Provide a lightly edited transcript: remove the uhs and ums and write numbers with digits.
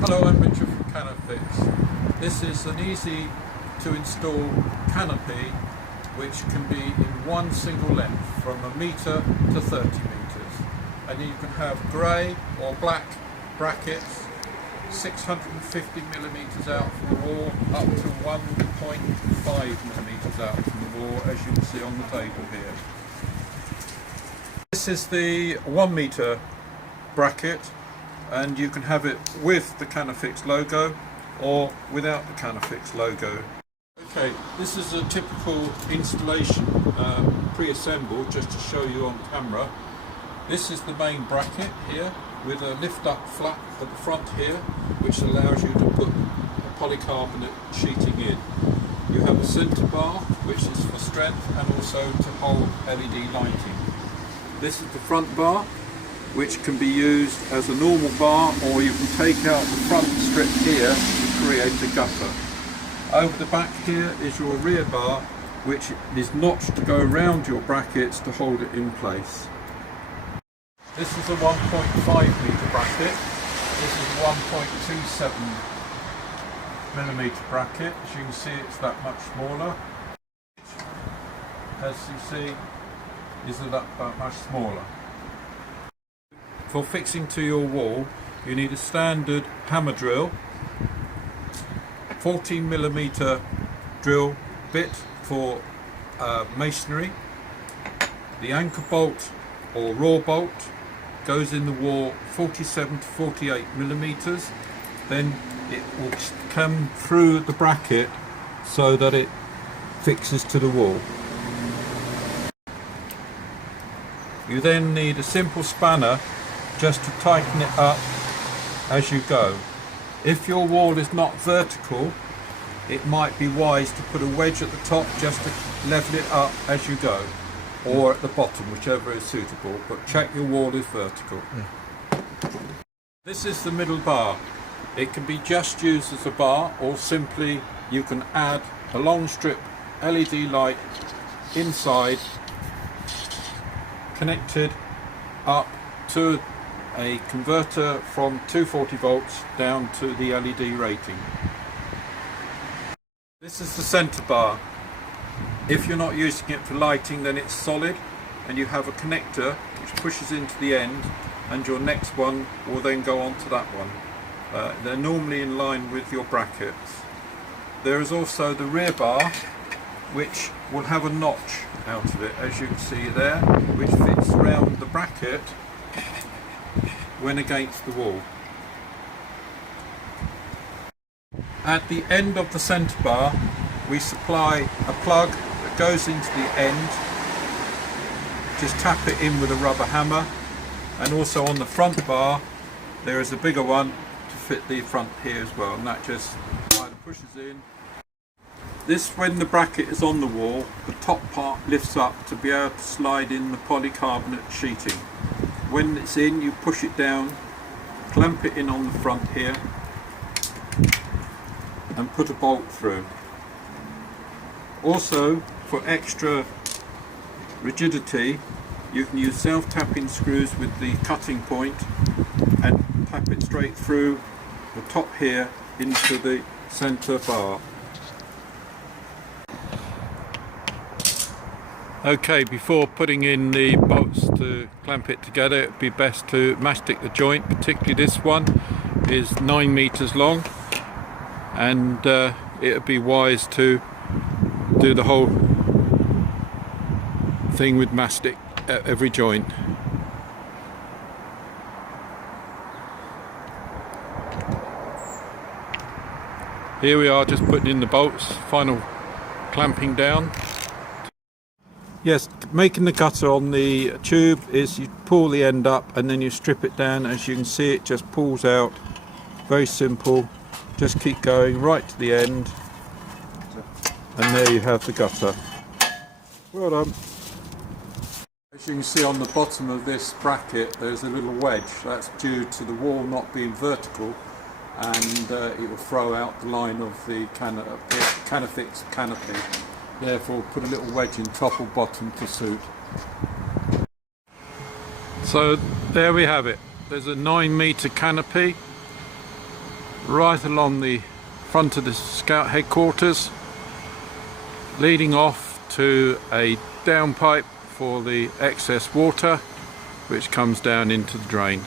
Hello, I'm Richard from CANOFIX. This is an easy to install canopy which can be in one single length from 1 metre to 30 metres, and you can have grey or black brackets 650 millimetres out from the wall up to 1.5 millimetres out from the wall, as you can see on the table here. This is the 1 metre bracket, and you can have it with the CANOFIX logo or without the CANOFIX logo. Okay, this is a typical installation pre-assembled, just to show you on camera. This is the main bracket here with a lift up flap at the front here, which allows you to put a polycarbonate sheeting in. You have a centre bar, which is for strength and also to hold LED lighting. This is the front bar, which can be used as a normal bar, or you can take out the front strip here to create a gutter. Over the back here is your rear bar, which is notched to go around your brackets to hold it in place. This is a 1.5 metre bracket. This is a 1.27 millimetre bracket. As you can see, it's that much smaller. As you see, is that much smaller. For fixing to your wall, you need a standard hammer drill, 14mm drill bit for masonry. The anchor bolt or raw bolt goes in the wall 47 to 48mm. Then it will come through the bracket so that it fixes to the wall. You then need a simple spanner just to tighten it up as you go. If your wall is not vertical, it might be wise to put a wedge at the top just to level it up as you go, or at the bottom, whichever is suitable, but check your wall is vertical. This is the middle bar. It can be just used as a bar, or simply you can add a long strip LED light inside, connected up to a converter from 240 volts down to the LED rating. This is the centre bar. If you're not using it for lighting, then it's solid, and you have a connector which pushes into the end, and your next one will then go on to that one. They're normally in line with your brackets. There is also the rear bar, which will have a notch out of it, as you can see there, which fits around the bracket when against the wall. At the end of the centre bar, we supply a plug that goes into the end. Just tap it in with a rubber hammer, and also on the front bar there is a bigger one to fit the front here as well, and that just either pushes in. This, when the bracket is on the wall, the top part lifts up to be able to slide in the polycarbonate sheeting. When it's in, you push it down, clamp it in on the front here, and put a bolt through. Also, for extra rigidity, you can use self-tapping screws with the cutting point and tap it straight through the top here into the centre bar. Okay, before putting in the bolts to clamp it together, it would be best to mastic the joint. Particularly this one is 9 metres long, and it would be wise to do the whole thing with mastic at every joint. Here we are, just putting in the bolts, final clamping down. Yes, making the gutter on the tube is you pull the end up and then you strip it down. As you can see, it just pulls out. Very simple. Just keep going right to the end, and there you have the gutter. Well done. As you can see on the bottom of this bracket, there's a little wedge. That's due to the wall not being vertical, and it will throw out the line of the CANOFIX canopy. Therefore, put a little wedge in top or bottom to suit. So there we have it. There's a 9 metre canopy right along the front of the Scout headquarters, leading off to a downpipe for the excess water which comes down into the drain.